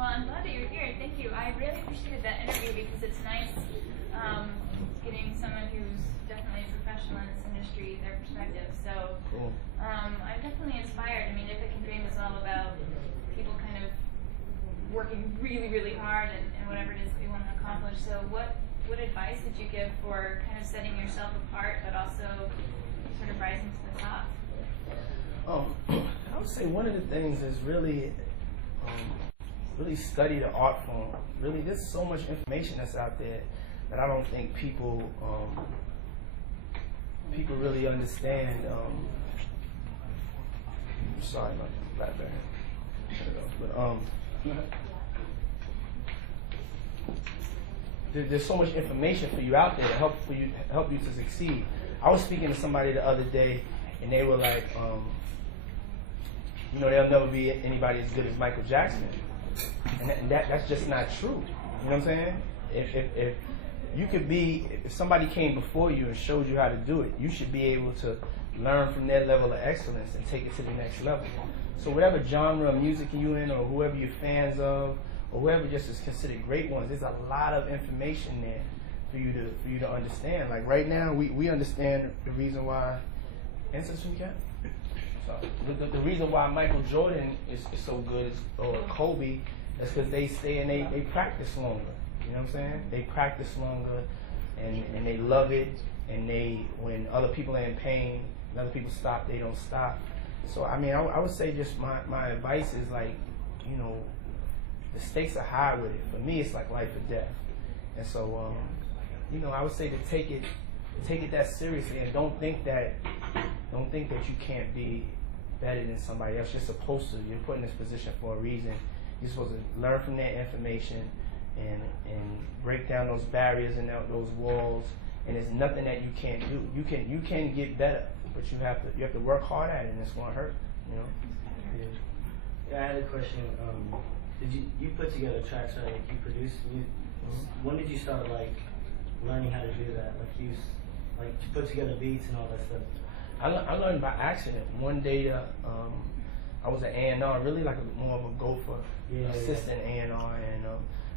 Well, I'm glad that you're here. Thank you. I really appreciated that interview because it's nice getting someone who's definitely a professional in this industry, their perspective. So Cool. I'm definitely inspired. I mean, Epic and Dream is all about people kind of working really, really hard and whatever it is that we want to accomplish. So what advice would you give for kind of setting yourself apart, but also sort of rising to the top? I would say one of the things is really study the art form. Really, there's so much information that's out there that I don't think people really understand. Sorry about that, but there's so much information for you out there to help you to succeed. I was speaking to somebody the other day, and they were like, there'll never be anybody as good as Michael Jackson. And that's just not true. You know what I'm saying? If you could be, if somebody came before you and showed you how to do it, you should be able to learn from their level of excellence and take it to the next level. So whatever genre of music you're in, or whoever you're fans of, or whoever just is considered great ones, there's a lot of information there for you to understand. Like right now, we understand the reason why. Answers from Cat? The reason why Michael Jordan is so good, or Kobe, is because they stay and they practice longer. You know what I'm saying? They practice longer, and they love it. And when other people are in pain, when other people stop, they don't stop. So I mean, I would say just my advice is like, the stakes are high with it. For me, it's like life or death. And so, I would say to take it that seriously, and don't think that you can't be better than somebody else. You're supposed to. You're put in this position for a reason. You're supposed to learn from that information and break down those barriers and those walls. And there's nothing that you can't do. You can get better, but you have to work hard at it, and it's gonna hurt. Yeah, I had a question. Did you put together tracks, right? Like you produce music. Mm-hmm. When did you start learning how to do that? Like to put together beats and all that stuff. I learned by accident. One day, I was an A&R, really like more of a gopher, assistant A&R, and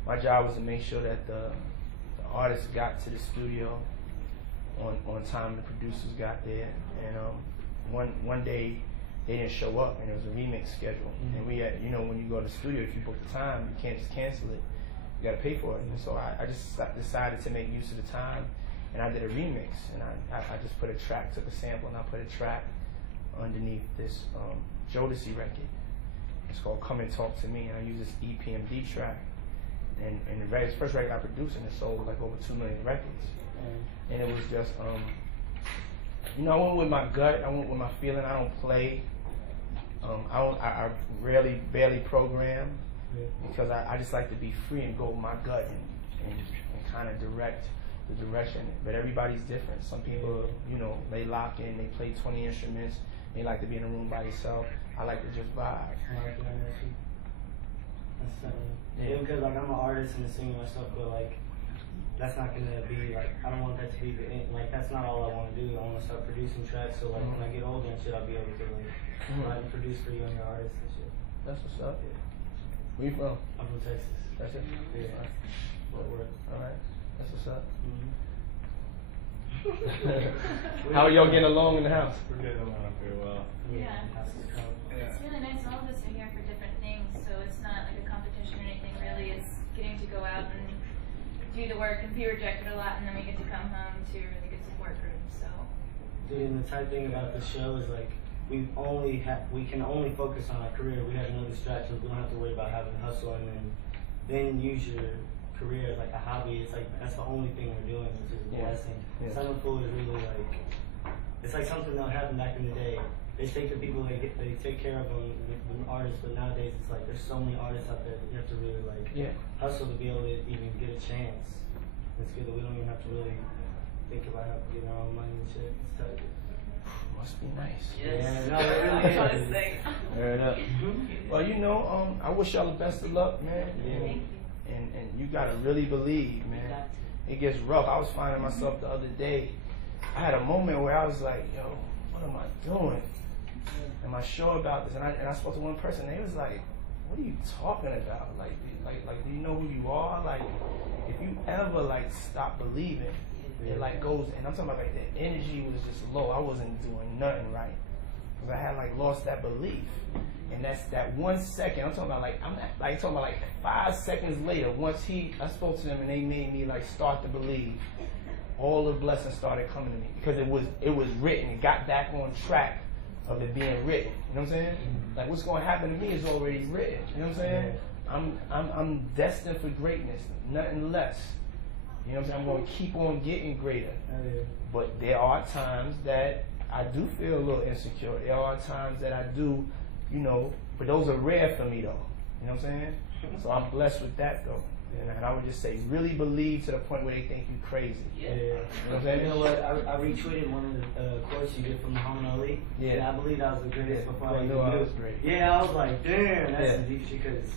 my job was to make sure that the artists got to the studio on time. The producers got there, and one day they didn't show up, and there was a remix schedule. Mm-hmm. And we had, when you go to the studio, if you book the time, you can't just cancel it. You got to pay for it. And so I just decided to make use of the time. And I did a remix, and I just put a track, took a sample, and I put a track underneath this Jodeci record. It's called Come and Talk to Me, and I use this EPMD track. And the first record I produced, and it sold like over 2 million records. And it was just, I went with my gut, I went with my feeling. I don't play. I barely program, because I just like to be free and go with my gut and kind of direct the direction. But everybody's different. Some people, they lock in, they play 20 instruments, they like to be in a room by themselves. I like to just vibe. Yeah, because I'm an artist and a singer myself, but that's not gonna be I don't want that to be the end. That's not all I want to do. I want to start producing tracks, so when I get older and shit, I'll be able to write and produce for younger artists and shit. That's what's up. Yeah. Where you from? I'm from Texas. That's it? Yeah. Alright. That's what's up. How are y'all getting along in the house? We're getting along very well. Yeah. It's really nice. All of us are here for different things, so it's not like a competition or anything really. It's getting to go out and do the work and be rejected a lot, and then we get to come home to a really good support group. So. Dude, and the tight thing about this show is we can only focus on our career. We have no distractions. We don't have to worry about having to hustle and then use your career as a hobby. It's that's the only thing we're doing, which is a blessing. Yeah. Summer Pool is really it's like something that happened back in the day. They take the people, they take care of them, the artists, but nowadays it's there's so many artists out there that you have to really hustle to be able to even get a chance. It's good that we don't even have to really think about how to get our own money and shit. It's tight. Must be nice. Yes. Yeah, no, it really is. Fair enough. Well, I wish y'all the best of luck, man. Yeah. And you gotta really believe, man. It gets rough. I was finding myself the other day. I had a moment where I was like, yo, what am I doing? Am I sure about this? And I spoke to one person, and they was like, what are you talking about? Like, do you know who you are? Like, if you ever like stop believing, it like goes. And I'm talking about like the energy was just low. I wasn't doing nothing right because I had like lost that belief. And that's that 1 second. I'm talking about like talking about like 5 seconds later. Once I spoke to them and they made me like start to believe. All the blessings started coming to me because it was written. It got back on track of it being written. You know what I'm saying? Like what's going to happen to me is already written. You know what I'm saying? I'm destined for greatness, nothing less. You know what I'm saying? I'm going to keep on getting greater. But there are times that I do feel a little insecure. There are times that I do, you know, but those are rare for me though. You know what I'm saying? So I'm blessed with that though. And I would just say, really believe to the point where they think you crazy. Yeah. You know what I'm saying? You know what? I retweeted one of the quotes you did from Muhammad Ali. Yeah. And I believe that was the greatest before I I even knew I knew. was great. Yeah, I was like, damn, that's the deep shit. Because,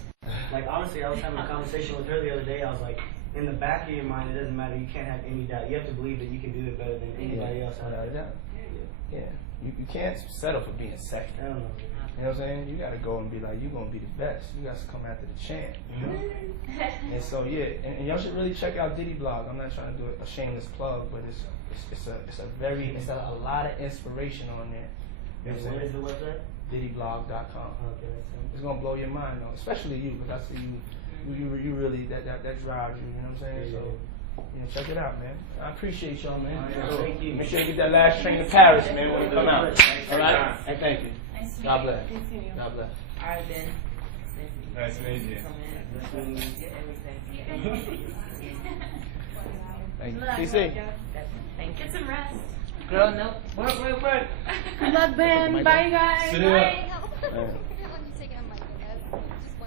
like, honestly, I was having a conversation with her the other day. I was like, in the back of your mind, it doesn't matter. You can't have any doubt. You have to believe that you can do it better than anybody else out there. Yeah. You can't settle for being second. I don't know. You know what I'm saying? You gotta go and be like, you're gonna be the best. You guys come after the champ. You know? And so and y'all should really check out Diddy blog. I'm not trying to do a shameless plug, but it's a lot of inspiration on there. You know what I'm What saying? is the website? DiddyBlog.com. Okay, It's gonna blow your mind though, especially you, because I see you really that drives you. You know what I'm saying? So. You know, check it out, man. I appreciate y'all, man. Thank you. Make sure you get that last train to Paris, man, when you come out. All right? And thank you. Nice to God meet bless. you. God bless. All right, Ben. Nice to meet you. Get everything. Thank you. Look, CC. Thank Get some rest. Girl, no. Wait. Good luck, Ben. Bye, guys. See ya. Bye. Yeah. Let me take it on my